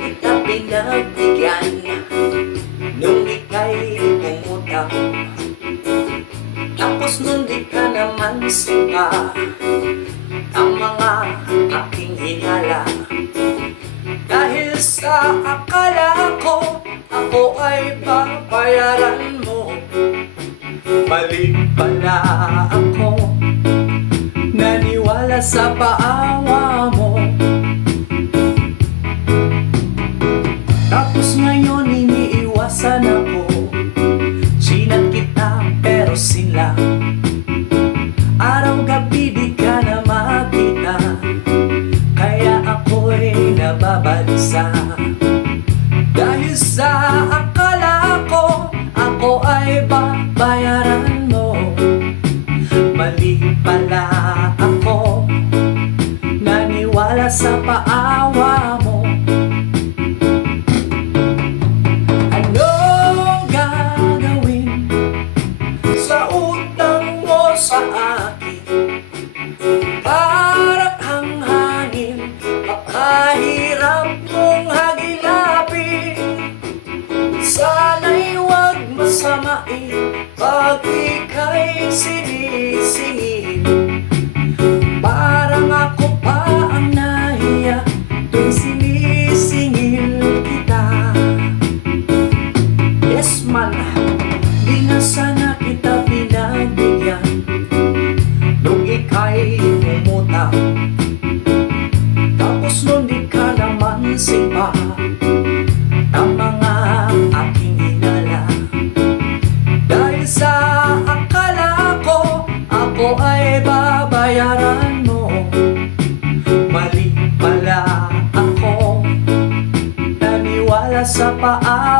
kita pinagbigyan nung ika'y umutang. Tapos nun di ka naman sipa ang mga aking hinala. Dahil sa akala ko ako ay babayaran mo, mali pala ako, naniwala sa paawa mo. Tapos ngayon iniiwasan ako, sinat kita pero sila araw-gabi di ka na makita, kaya ako'y nababalisa. Dahil sa akala ko ako ay babayaran mo, mali pala ako, naniwala sa paawa mo. Anong gagawin sa utang mo sa akin? Parang ang hangin, makahirap mong hagilapin. Sana'y huwag masamain pag ika'y sinisingin. Parang ako pa ang nahiya tuwing sinisingil kita. Yes man, di na sana kita pinagbigyan nung ika'y umutang. Tapos nun di ka naman sipa ang mga aking hinala. Dahil sa akala ko ako ay babayaran mo, mali pala ako, naniwala sa paawa